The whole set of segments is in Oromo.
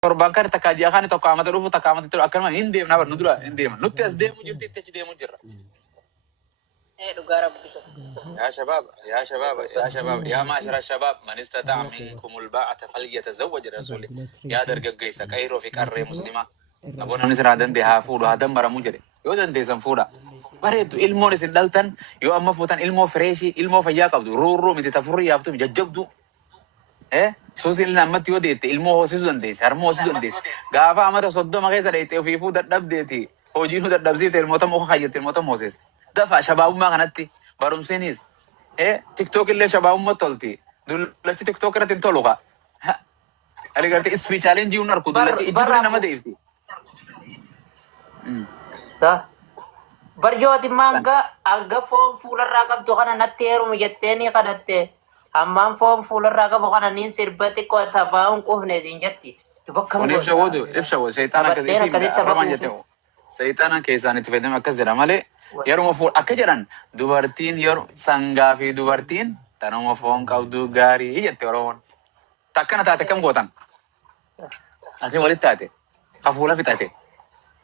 Korban kan takka jahan itu kamat rufu takka kamat itu akan mah hindi nabar nudura hindi mah nutti as demu jirti tech demu jirra. Dugara begitu. يا شباب يا شباب يا شباب يا معشر الشباب من استطاع منكم الباءة فليتزوج الرسول يا درجة جيسا كايرو في كاري مسلمة أبونا نسر هذا دي هافود هذا مرة مجري يودن دي سنفودا بريد إلمو نسدلتن يو أما فوتن إلمو فريشي إلمو فياك أبدو رو متى تفري يافتو ججبدو سوسي لنا متى وديت إلمو هو سيزون ديس هرمو سيزون ديس غافا أما تصدق ما غير ريت وفي فود الدب ديتي هو جينو الدب زيت الموتم أخو خيط الموتم موسيس دفع شباب ما كانتي barum senis TikTok ille shabab ummat tolti dulachi TikTok rat intoluga ali garti speech challenge unar ku dulachi ijru nama deifti Sah. Barjooti manga aga foom fuularraa qabdu kana natti heeruma jetteeni kadhatte hammaan foom fuularraa qabu kana niin sirbatti tafaa'uun qufne siin jetti. if shawadu shaytana kasi raman jeteo shaytana keesan itti fedem akkas jedha malee yeroo foon akka jedhan dubartiin yeroo sangaa fi dubartiin tanuma foon qabdu gaarii jette Oromoon takkana taate kam gootan asii walitti taate hafuula fixate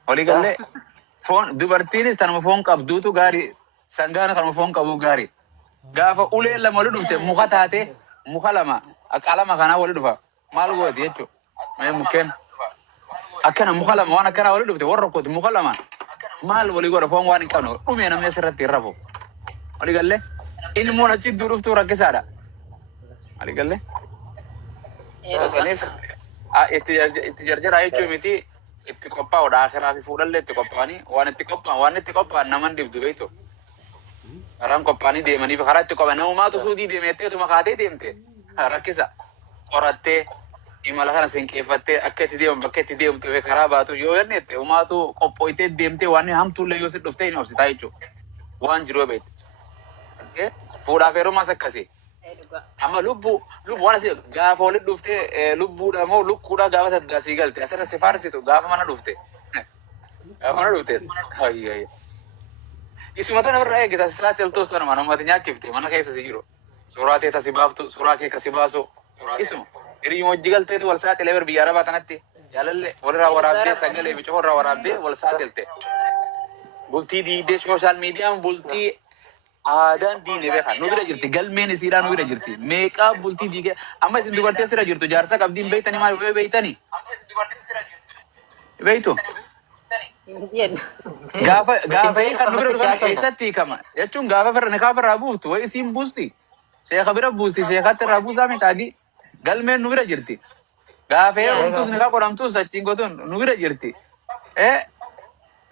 walii galee foon dubartiinis tanuma foon qabduutu gaarii sangaan tanuma foon qabu gaarii gaafa uleen lama wali dhufte muka taate muka lama qalama kanaa wali dhufa maal gooti jechuudha mee mukkeen akkana muka lama waan akkana wali dhufte warra kooti muka lama maal wali godha foon waan hin qabne dhumee namni asirratti hin rafu walii galee ilmoon achi duruftuu rakkisaadha walii galee saniif itti jarjaraa jechuun miti itti qophaa'udha akhiraa fi fuudhallee itti qophaa'anii waan itti qophaa'an naman dibdu beektu karaan qophaa'anii deemanii fi karaa itti qophaa'an namumaatu suudii deemeetteetuma kaatee deemte rakkisa qorattee imala kana sinqeeffattee akka itti deemu bakka itti deemtu fi karaa baatu yoo yanneette umaatu qophooytee deemtee waan hamtuullee yoo si dhuftee hin obsitaa jechuudha waan jiru beekte fuudhaaf heerumaas akkasii amma lubbu waan asii gaafa walitti dhuftee lubbuudha moo lukkuudha gaafa saddaa sii galte asirra si faarsitu gaafa mana dhufte isuma tana irraa eegita silaa teltoos tanuma namatti nyaachifte mana keessa si jiru suuraa teeta si baaftu suuraa kee kasi baasu isuma hiriyyuma hojii galteetu wal saaxilee bar biyya arabaa tanatti jaalallee walirraa waraabdee sagalee fi cofarraa waraabdee wal saaxilte bultii diidee sooshaal miidiyaan bultii aadaan diine beeka nu bira jirti galmeen isiidhaa nu bira jirti meeqaa bultii diigee amma isin dubartii asirra jirtu jaarsa qabdiin beeytanii maal beeytanii beeytu gaafa kan nu bira dhufan keessatti kama jechuun gaafa firra nikaa firraa buuftu way isiin buusti sheeka bira buusti sheekatti irraa buusaa mitaadii galmeen nu bira jirti gaafa heerumtuus nikaa godhamtuus achiin gotuun nu bira jirti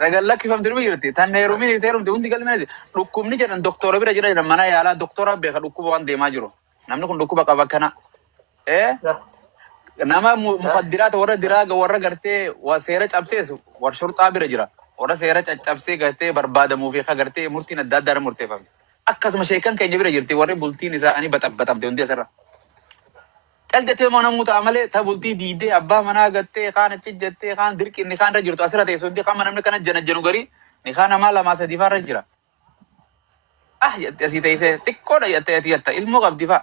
Ragal lakkifamtu ni jirti. Tan heerumin heerumte hundi galmeen dhukkubni jedhan doktora bira jira jedhan mana yaalaa doktora beeka dhukkuba waan deemaa jiru. Namni kun dhukkuba qaba kana. Nama mukaddiraata warra diraaga warra gartee waa seera cabsees war shurxaa bira jira. Warra seera caccabsee gartee barbaadamuu fi gartee murtiin adda addaa murteeffame. Akkasuma sheekan keenya bira jirti warri bultiin isaanii baxabbatamte hundi asirra. Calqatee mana mutaa malee tabultii diidee abbaa manaa gattee kaan achi jettee kaan dirqi ni kaan irra jirtu asirra teessoo hundi kaan namni kana janajjanu garii ni kaan namaa lamaa sadii fa'aa irra jira. Jettee asii teessee xiqqoodha jettee ati jetta ilmoo qabdi fa'a.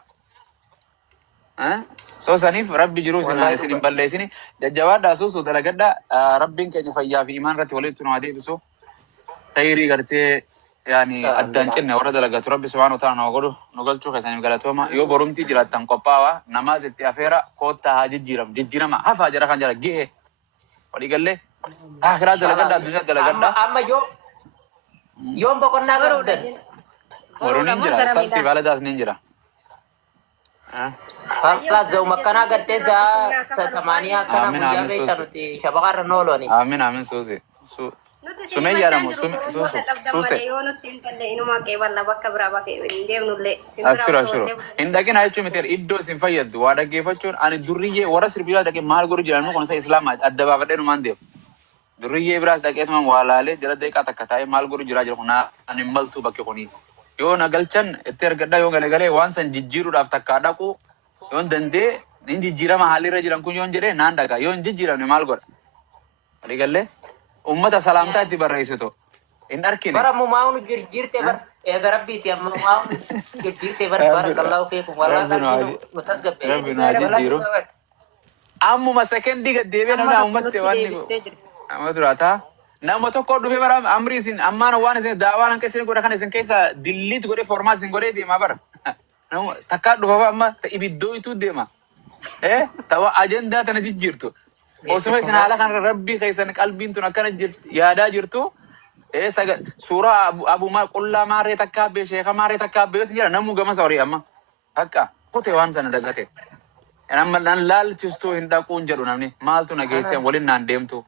Soo saniif rabbi jiru isin hin balleessini jajjabaadhaa suusu dalagadhaa rabbiin keenya fayyaa fi imaan irratti walitti nu adeebisu khayrii gartee yani addaan cinne warra dalagatu rabbi subhaanahu wa ta'ala nu godhu nu galchuu keessaniif galatooma yoo borumtii jiraattan qophaawa namaas itti afeera koottaa haa jijjiirama hafaa jara kan jara gihee walii gallee akhiraa dalagadhaa addunyaa dalagadhaa amma yoon boqonnaa garuudhan warun hin jira saltii baaladaas ni jira Fakat zau makana garte za satamania kana mulia gaita nuti shabakar noloni. Amin susi. Sume jaramu sume. Ashura. Indakin ayu meter iddo sinfayad wada gefachun ani durriye wara sirbila dake mal guru jalan kon sa Islam adda ba fade no mande. Durriye bras dake man walale jara de kata kata mal guru jira jara kona ani maltu bakke koni. Yo nagalchan eter gadda yo gale wansan jijjiru daf takada ko yon dande nin jijjirama halirra jiran kun yon jere nan daga yon jijjiramne mal god ali galle ummata salamta itti barreessito in arkine bara mu maunu jirte bar e garabbi ti amma maunu jirte bar barakallahu fiikum wallahi mutasgabbe rabbina jijjiru Ammuma sekendi gad deebi'ee namni ammatti waan ni amma duraata. Nama tokko dhufee bara amri isin ammaan waan isin daawaan hanqa isin godha kan isin keessa dilliit godhee formaat isin godhee deemaa bara. Nama takkaa dhufa amma ibiddoo ituu deema. Tawa ajandaa tana jijjiirtu. Osuma isin haala kan rabbii keessan qalbiin tun akkana yaadaa jirtu. Suuraa abumaa qullaa maarree takkaa bee sheeka maarree takkaa bee isin jira namuu gama soorii amma. Akka kutee waan sana dagate. Nama nan laalchistuu hin dhaquun jedhu namni maaltu nageesseen waliin naan deemtu.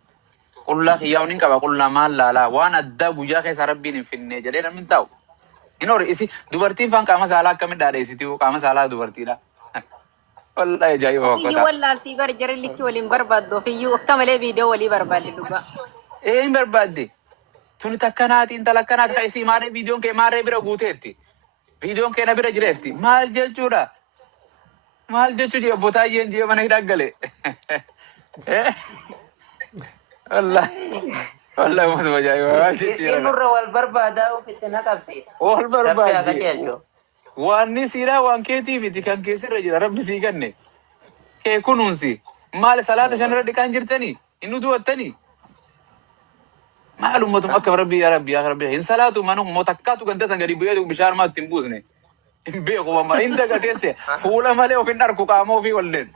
Qullaa kiyyaa'uun hin qaba qullaa maal laalaa waan addaa guyyaa keessa rabbiin hin finne jedhee namni hin taa'u. Hin hori isi dubartiin faan qaama saalaa akkamiin dhaadheessiti qaama saalaa dubartiidha. Wallahi ajaa'iba wakkota. Iyyuu wallaaltii bara jarrillitti waliin barbaaddu ofiyyuu akka malee viidiyoo walii barbaadde dhugaa. Hin barbaadde. Tuni takkanaati intala akkanaati kan isii maarree viidiyoon kee maarree bira guuteetti. Viidiyoon kee na bira jireetti. Maal jechuudha? Maal jechuudha obbo Taayyeen jee mana hidhaa gale. Wallahi matu ajaa'iba. Isiin nurra wal barbaadaa ofitti na qabdi. Wal barbaadde. Waan ni siiraa waan keetii miti kan keessirra jira rabbi sii kenne. Kee kunuunsi. Maal salaata shanirra dhiqaan jirtanii? Inni du'attanii? Maal ummatum akka rabbi yaa rabbi. Hin salaatu manu moo takkaatu ganda san gadi bu'ee bishaan maatti hin buusne. Hin beeku mamma hin dagateesse fuula malee of hin dharku qaama ofii walleen.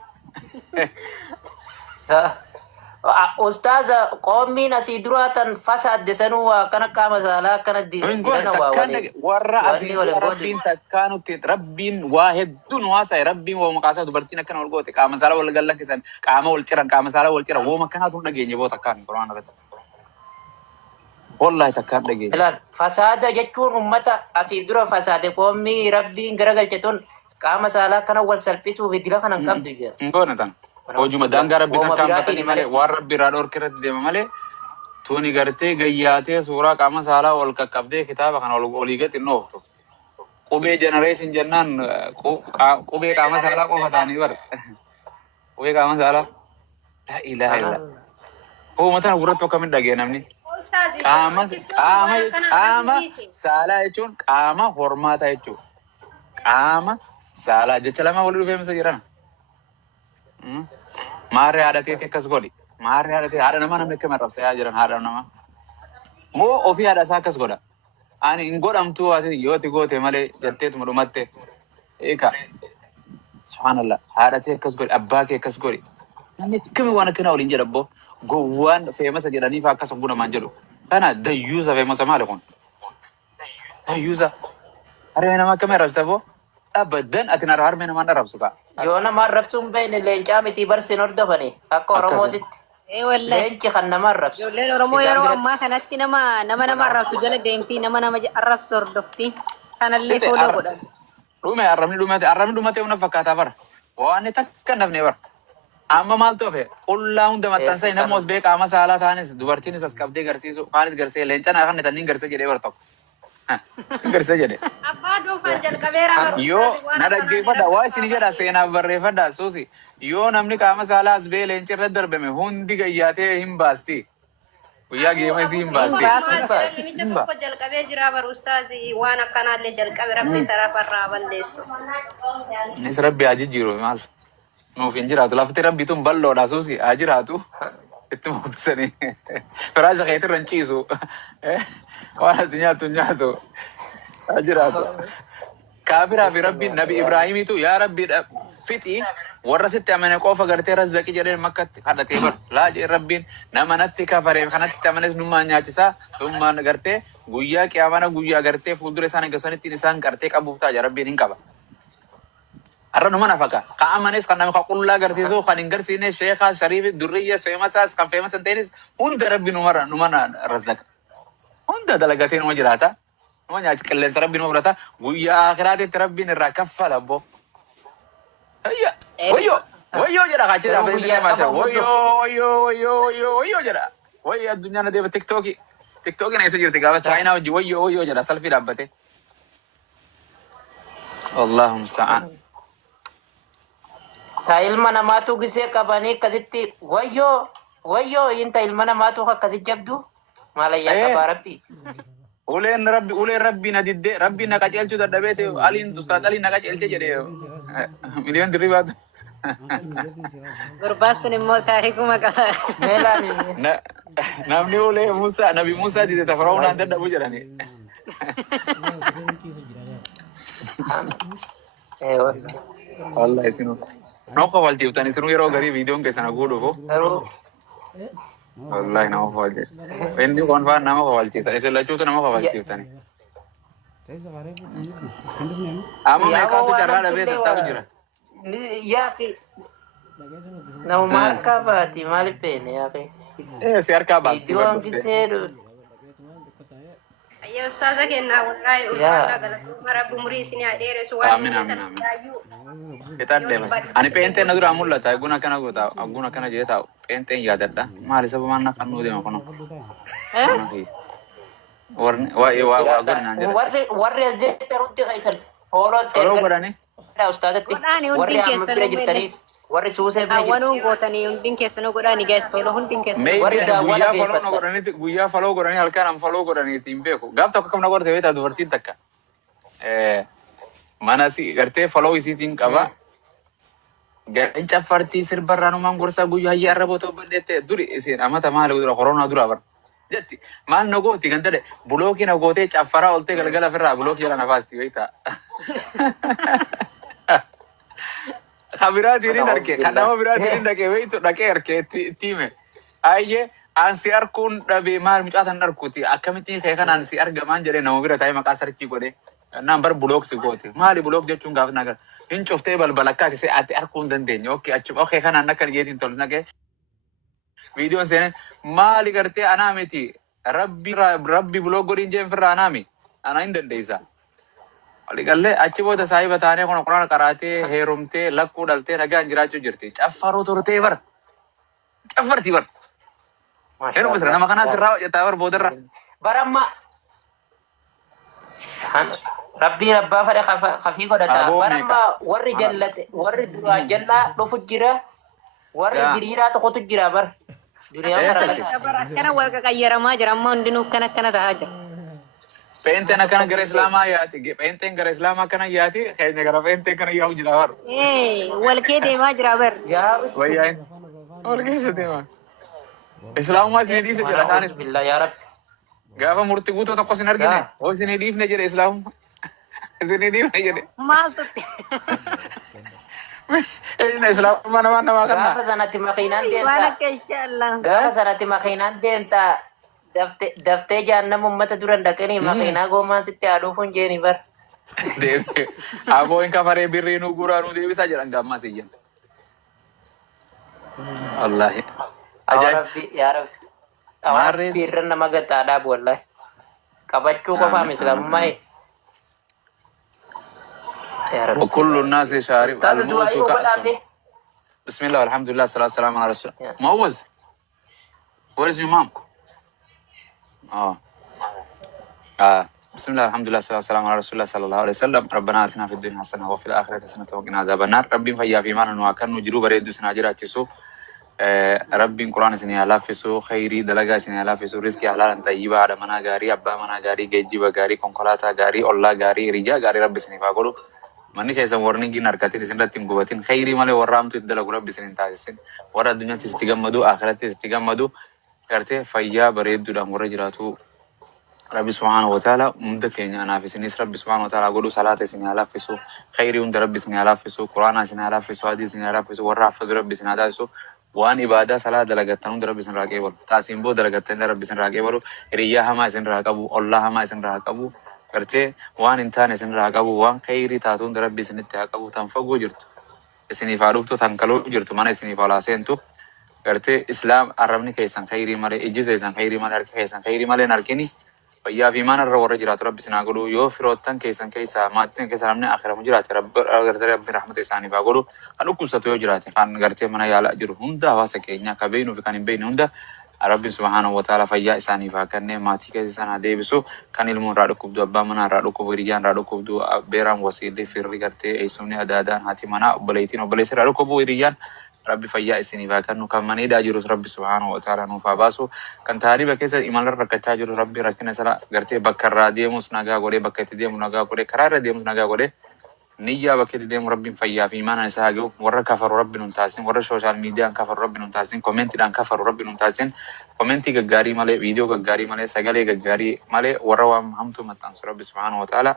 Ustaaza qoomiin asii duraatan fasaadde sanuu waa kana qaama saalaa akkana diinana waa waliin. Warra asii rabbiin takkaa nutti rabbiin waa hedduun haasa'e rabbiin waa maqaasaa dubartiin akkana wal goote qaama saalaa wal gallakkisan qaama wal ciran qaama saalaa wal ciran wooma akkanaa sun dhageenye boo takkaan quraan irratti. Wallahi takkaan dhageenye. Ilaal fasaada jechuun ummata asii dura fasaade qoomii rabbiin garagalche tun qaama saalaa akkana wal salphisuuf dila kanan qabdu jira. Hin goone tan. Hojuma daangaa rabbi kan kaanfatanii malee waan rabbi irraa dhorki irratti deema malee tuni gartee gayyaatee suuraa qaama saalaa ol qaqqabdee kitaaba kana olii gadi hin ooftu. Qubee jenereeshin jennaan qubee qaama saalaa qofa ta'anii bara. Qubee qaama saalaa. La ilaha illa. Uummatan gurratti akkamiin dhagee namni. Qaama saalaa jechuun qaama hormaataa jechuudha. Qaama saalaa jecha lama walii dhufeemsa jiran. Maarree haadhateeti akkas godhi. Maarree haadhatee haadha namaa namni akka marrabsaa jiran haadha namaa. Moo ofii haadha isaa akkas godha. Ani hin godhamtuu ati yooti goote malee jetteetuma dhumatte. Eeka. Subhaanallah. Haadhatee akkas godhi. Abbaa kee akkas godhi. Namni akkami waan akkanaa waliin jedha abboo. Gowwaan feemasa jedhaniif akkas oguu namaan jedhu. Kana dayyuusa feemasa maali kun? Dayyuusa. Harmee namaa akkamii arrabsita abboo? Abaddan ati nara harmee namaan arrabsu kaa. Yoo nama arrabsuun beekne leencaa miti barsiin hordofane akka Oromootitti. Leenci kan nama arrabsu. Ijoolleen Oromoo yeroo ammaa kanatti nama arrabsu jala deemtii nama arrabsu hordofti. Kanallee fooloo godhan. Arrabni dhumate humna fakkaataa bara. Waan takka nafne bara. Amma maaltu hafe qullaa hunda maxxansa namoota beekaa qaama saalaa ta'anis dubartiinis as qabdee garsiisu kaanis garsee leenca naa kan tanniin garsee jedhee bara tokko. Garsee jedhe. Abbaa duufaan jalqabeera. Yoo na dhaggeeffadha waa isin jedha seenaaf barreeffadha suusi yoo namni qaama saalaa as bee leenci irratti darbame hundi gayyaatee hin baasti. Guyyaa geema isii hin baasti. Namicha tokko jalqabee jira bara ustaazi waan akkanaallee jalqabe rabbi sarafarraa balleessu. Innis rabbi haa jijjiiru maal? Nuuf hin jiraatu lafti rabbi tun balloodha suusi haa jiraatu. Itti muudusanii firaasha keetirra hin ciisu. Waan ati nyaatu haa jiraatu. Kaafiraa fi rabbiin nabi Ibraahimiitu yaa rabbi fixii warra sitti amane qofa gartee razzaqi jedheen makkatti kadhatee bar laa jee rabbiin nama natti kafareef kanatti amanes nummaan nyaachisaa tummaan gartee guyyaa qiyaamana guyyaa gartee fuuldura isaan eeggasanitti isaan gartee qabuuf ta'a rabbiin hin qaba. Arra numa nafaka ka amanes kan nama qullaa garsiisu kan hin garsiine sheekhaa shariifi durriyyees feemasaas kan feemasan ta'enis hunda rabbi numa razzaqa. Hunda dalagatee numa jiraata. Numa nyaachi qilleensa rabbi numa fudhata guyyaa akiraatitti rabbiin irraa kaffala abbo. Wayyo jedha kaachee dhaabbatee deemaa wayyo jedha. Wayyo addunyaa na deema tiktookiin eessa jirti gaafa chaayinaa wajji wayyo jedha salfii dhaabbate. Allahu musta'aan. Ta ilma namaatu gisee qabanii akkasitti wayyoo inta ilma namaatu akkasi jabdu maalayyaa qabaa rabbi. Uleen rabbi na diddee rabbi na qaceelchuu dadhabeete aliin ustaad aliin na qaceelche jedhee miliyoon dirribaatu Gurbaan sun immoo taarikuma qaba. Meelaani. Namni ulee Musa, Nabi Musa dite ta Firaa'uun an dadhabu jedhani. Wallahi isinu. Nama kofalchiiftan isinu yeroo garii viidiyoon keessan haguu dhufu. Garuu Wallahi nama kofalchiiftan. Inni kun faan nama kofalchiiftan. Isin lachuutu nama kofalchiiftani. Amma meeqaatu carraa dhabee tattaa'u jira. yaa fi nama maal qabaati maaliif beene yaa fi. Si harkaa baasti. Viidiyoon giseedhu. Ayya ustaaza kennaa wallahi ulfaadhaa galatuma rabbi umurii isin haa dheeressu Amiin, amiin, amiin. Itaan deema. Ani peenteen na duraa mul'ata. Agguun akkana goota. Agguun akkana jee taa'u. Peenteen yaadadha. Maali sababa maal nafannuu deema kunuun. Waa godhinaan jedha. Warri as jetteerutti keessan hoolootti Yeroo godhani. ustaazatti Godhaani hundi warri amma keessan bira jirtanis warri suusee bira jirtan. Hawwanuun gootanii hundiin keessanuu godhaani gaas fooloo hundiin keessan. Warri daawwata Guyyaa faloo godhanii halkan am faloo godhaniiti hin beeku. Gaaf tokko kam na godhate beektaa dubartiin takka. Mana si gartee faloo isiitiin qaba. Gaa'in caffartii sirbarraa numaan gorsaa guyyaa hayyaa irra bootoo badheette duri isin amata maali dura koronaa dura bar. Jetti maal na gooti kan tade bulookii na gootee caffaraa oltee galgala firraa bulookii jala nafaasti beektaa. Kan biraatiin hin arge kan nama biraatiin hin dhaqee beektu dhaqee argee tiime. Ayyee an si arkuun dhabee maal mucaatan arkuuti akkamittiin kee kanaan si argamaan jedhee nama bira taa'ee maqaa sarchii godhee. Naan bar bulook si gooti. Maali bulook jechuun gaaf nagar. Hin cuftee balbala akkaati se ati arkuu hin dandeenye. Okkee kanaan akka jeetiin tolu nagee. Viidiyoon seenee maali gartee anaa miti. Rabbi bulook godhiin jeen firraa anaami. Anaa hin dandeessa. Waliigallee achi booda saahiba taanee kun quraana qaraatee heerumtee lakkuu dhaltee nagaan jiraachuu jirti. Caffaroo turtee bar. Caffartii bar. Heeruma sira nama kanaa sirraa hojjetaa bar boodarra. Baramma rabbiin abbaa fedhe kafii godhata. Baramma warri jallate warri duraa jallaa dhufu jira. Warri diriiraa tokkotu jira bar. Duniyaa mara Akkana wal qaqayyaramaa jira amma hundinuu akkana taa'aa jira. Peenteen akkana gara Islaamaa yaati. Peenteen gara Islaamaa kana yaati. Keenya gara peenteen kana yaa'u jira bar. Wal kee deemaa jira bar. Wayyaan. Wal keessa deema. Islaamummaa isin dhiise jira dhaanis. Billah yaa rabbi. Gaafa murtii guutuu tokko sin argine. Oo isin dhiifne jedhe Islaamummaa. Isin dhiifne jedhe. Maaltu Ejina Islaamummaa namaa Gaafa kanna. sanatti makiinaan waan deemta. akka inshaallah. Gaafa sanatti makiinaan deemta. Daftee jaannama uummata duran dhaqanii makiinaa goomaan sitti haadhuuf hin jeeni bar. Deebi. Aboo hin kafaree birrii nu guuraa nu deebisaa jedhan gaammas iyyan. Wallaahi. Ajaa'ib. Yaa rabbi. Rabbi irra nama gaxaadhaaf wallahi. Qabachuu qofaam islaamummaa. Yaa rabbi. وكل الناس شارب Taatu الموت du'aa yoo كأس. godhaafne. بسم الله والحمد لله والصلاة والسلام على رسول Yeah. الله. Mawaz. Where is your mom? Oh. بسم الله الحمد لله والصلاة والسلام على رسول الله صلى الله عليه وسلم. ربنا آتنا في الدنيا حسنة وفي الآخرة حسنة وقنا عذاب النار. ربي فيا في مان وكان نجرو بريد سنا جراتيسو. ربي قرآن سني على فيسو خيري دلقا سني على فيسو رزقي حلالا طيبا على منا غاري أبا منا غاري جيجيبا غاري كونكولاتا غاري الله غاري رجا غاري ربي سني فاقولو. Manni keessan warni gin harkatiin isin irratti hin gubatin khayrii malee warraamtu itti dalagu rabbi isin hin taasisin warra addunyaatti itti gammadu akhiratti itti gammadu gartee fayyaa bareedduudhaan warra jiraatu rabbi subhaanahu wa ta'ala hunda keenya anaaf isinis rabbi subhaanahu wa ta'ala godhu salaata isin haa laaffisu khayrii hunda rabbi isin haa laaffisu quraana isin haa laaffisu hadii isin haa laaffisu warra haffazu rabbi isin haa taasisu waan ibaadaa salaa dalagattan hunda rabbi isin irraa qeebalu taasiin boo dalagattan rabbi isin irraa qeebalu hiriyyaa hamaa isin irraa qabu ollaa hamaa isin irraa qabu gartee waan hin taane isin irraa qabu waan khayrii taatuun rabbi isinitti haa qabu tan fagoo jirtu isiniif haa dhuftu tan kaloo jirtu mana isiniif haa seentu gartee islaam arrabni keessan khayrii malee ijji keessan khayrii malee harki keessan khayrii malee hin argini fayyaa fi imaan irra warra jiraatu rabbi isin haa godhu yoo firoottan keessan keessa maatiin keessa namni akhiramu jiraate rabbi rahmata isaaniif haa godhu kan dhukkubsatu yoo jiraate kan gartee mana yaalaa jiru hunda hawaasa keenya akka beeknuu fi kan hin beekne hunda Rabbi subhanahu wa ta'ala fayyaa isaaniif haa kennee maatii keessa sana deebisu kan ilmoon irraa dhukkubdu abbaa manaa irraa dhukkubu hiriyyaan irraa dhukkubdu beeraan wasiillee firri gartee eessumni adaadaan haati manaa obboleettiin obboleessi irraa dhukkubu hiriyyaan rabbi fayyaa isiniif haa kennu kan maneedhaa jirus rabbi subhanahu wa ta'ala nuuf haa baasu kan taariba keessa imalarra rakkachaa jiru rabbi rakkina sana gartee bakka irraa deemus nagaa godhee bakka itti deemu nagaa godhee karaa irra deemus nagaa godhee نية بكيت ديم ربي فيا في إيمان نساجو ورا كفر ربي ننتاسين ورا سوشيال ميديا كفر ربي ننتاسين كومنتي دان كفر ربي ننتاسين كومنتي جاري مالي فيديو جاري مالي سجالي جاري مالي ورا وام همتو متانس ربي سبحانه وتعالى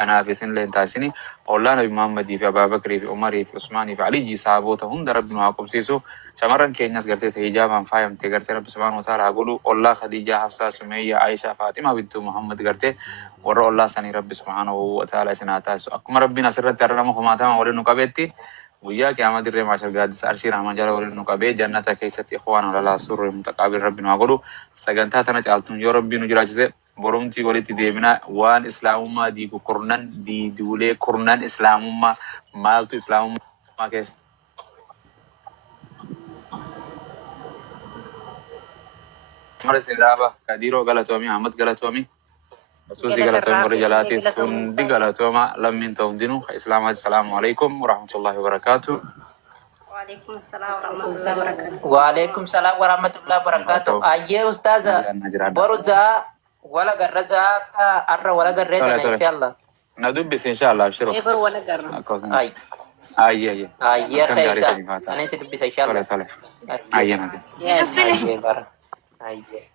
أنا في سن لنتاسيني والله نبي محمد في أبا بكر في عمر في عثمان في علي جي صحابته هم ربي نواقب سيسو شمرن كينياس قرتي هجابا فاهم تقرتي ربي سبحانه وتعالى أقولوا الله خديجة حفصة سمية عائشة فاطمة بنت محمد قرتي ورا الله سني ربي سبحانه وتعالى سناتاس أكما ربنا سرت ترى خماتها ولن نكبتي وياك يا مدير معشر قادس أرشي رحمة جل ولن نكبت جنة كيست إخوان ولا سر متقابل ربنا أقولوا سجنتها تنجعلتم يا ربي نجراجز برمتي ولتي ديبنا وان إسلام ما دي كورنان دي دولة كورنان إسلام ما مالتو إسلام ما كيس مرة سيرابا كديرو غلطومي أحمد غلطومي سوسي غلطومي ورجالاتي سندي غلطوما لمن تومدينو السلام عليكم ورحمة الله وبركاته. وعليكم السلام ورحمة الله وبركاته. وعليكم السلام ورحمة الله وبركاته. أيه أستاذة برزا ولا جرزا أرى ولا جرزا إن شاء الله. ندوب بس إن شاء الله أبشروا. إبر ولا جرنا. أي. أيه. أيه خيسا. أنا سيد بس إن شاء الله. طلع. أيه نبي. أيه. أيه.